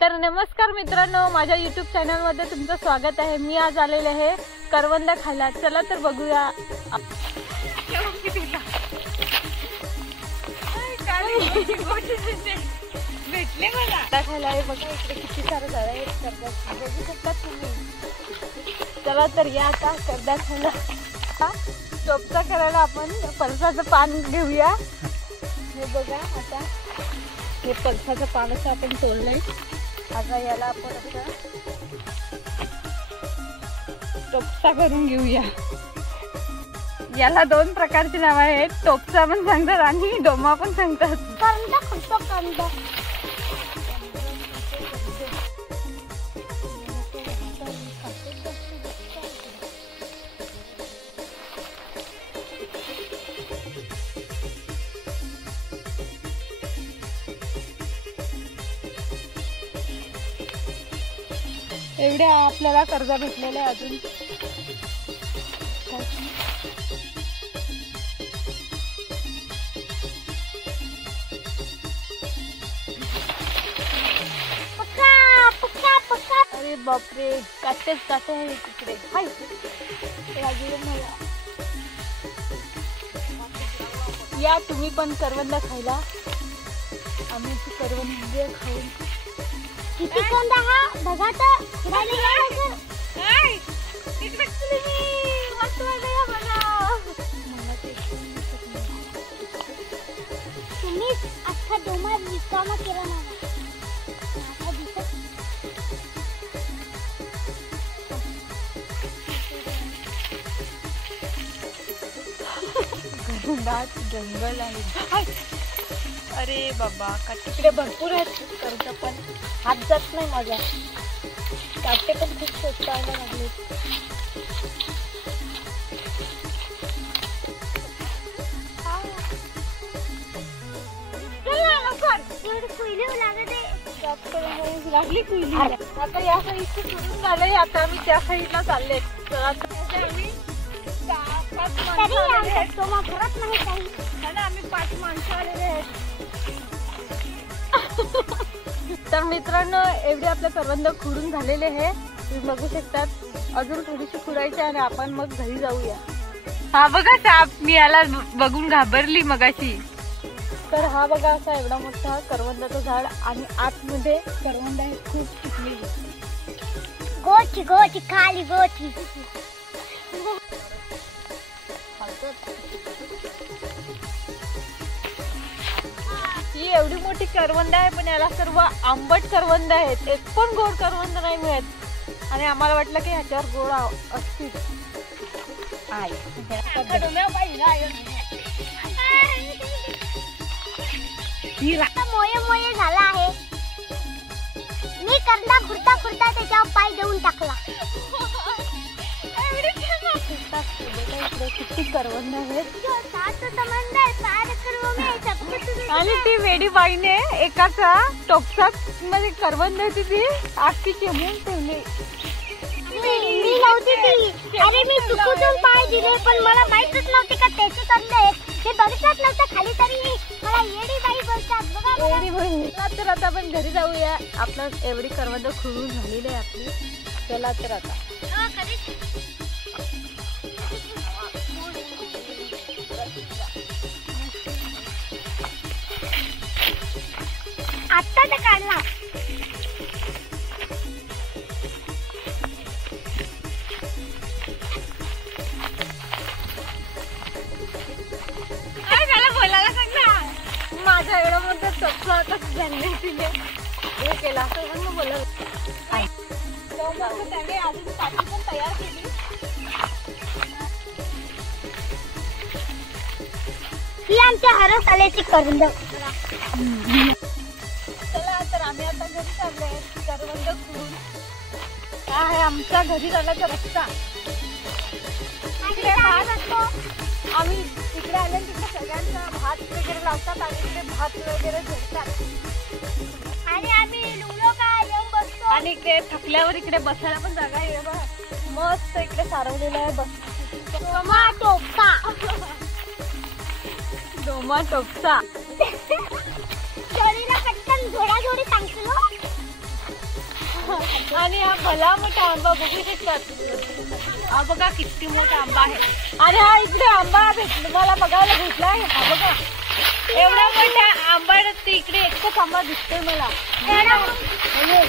तर नमस्कार मित्रांनो, माझ्या YouTube चॅनल मध्ये तुमचं स्वागत आहे। मी आज आलेले आहे करवंद खायला। चला तर बघूया। भेटले मला खायला आहे बघा, इकडे किती सारे झाड आहेत करवंद, बघू शकता तुम्ही। चला तर या आता करवंद खायला। टोपचा करायला आपण पळसाचं पान घेऊया। हे बघा, आता हे पळसाचं पान असं आपण तोडलंय। आता याला आपण असं टोपचा करून घेऊया। याला दोन प्रकारची नाव आहेत, टोपचा पण सांगतात आणि डोमा पण सांगतात। एवढे आपल्याला कर्ज भेटलेले आहे अजून। अरे बापरे, काटेच काटे आहे तिकडे। हाय या तुम्ही पण करवंद खायला। आम्ही ती करवंद खाऊन किती कोंदा हा बघा तर तुम्हीच अख्खा डोमा रिकामा केला ना। घनदाट जंगल आहे। अरे बाबा, तिकडे भरपूर आहेत कर्ज, पण हात जात नाही माझा। काटे पण खूप सोचायला लागले। लागली कुईली। आता या साईडचं सुरू झालंय, आता आम्ही त्या साईडला चालले। आम्ही 5 माणसं आलेले आहेत। तर मित्रांनो, एवढे आपले करवंद खुडून झालेले आहे, तुम्ही बघू शकतात। अजून थोडीशी खुडायची आणि आपण मग घरी जाऊया। हा बघा साप, मी याला बघून घाबरली मगाशी। तर हा बघा, असा एवढा मोठा करवंदाचं झाड आणि आतमध्ये करवंद आहे खूप पिकलेली। गोठी गोठी खाली गोठी। ही एवढी मोठी करवंद आहे, पण याला सर्व आंबट करवंद आहेत। एक पण गोड करवंद नाही मिळत आणि आम्हाला वाटलं की ह्याच्यावर गोड असतील। मोये मोये झाला आहे। मी करला खुर्ता खुर्ता त्याच्यावर पाय देऊन टाकला। किती करवंद आहेत आणि ती वेडी बाईने एकाचा टोपसात मध्ये करवंद होती, ती आखी चिमून ठेवली। मी नव्हती ती। अरे मी चुकून पाय दिले, पण मला माहितच नव्हते का त्याचे करले। हे बघितलंच नव्हतं खाली, तरी मला येडी बाई बोलतात बघा। येडी बाई। तर आता आपण घरी जाऊया। आपलं एवढी करवंद खुडून झालेली आहे आपली। चला तर आता आता तर काढला। काय झालं बोलायला सांग ना। माझा एवढा मोठा चपला आता झाले तिने हे केला असं म्हणून बोलत। त्याने अजून पाठी पण तयार केली। ही आमच्या हरस आल्याची करवंद। चला तर आम्ही आता घरी चाललोय करवंद खुडून। हा आहे आमच्या घरी जाण्याचा रस्ता। इकडे आम्ही तिकडे आले, तिकडे सगळ्यांचा भात वगैरे लावतात आणि इकडे भात वगैरे झोडतात आणि आम्ही लुलो काय येऊन बसतो। आणि इकडे थकल्यावर इकडे बसायला पण जागा आहे बघा, मस्त इकडे सारवलेलं आहे। बस डोमा टोपचा डोमा टोपचा जोडीला पटकन घोडाघोडी सांगतो। आणि हा भला मोठा आंबा बघू शकतात. हा बघा किती मोठा आंबा आहे. आणि हा इकडे आंबा मला बघायला भेटलाय. हा बघा एवढा मोठा आंबा इकडे एकच आंबा दिसतोय मला. म्हणजे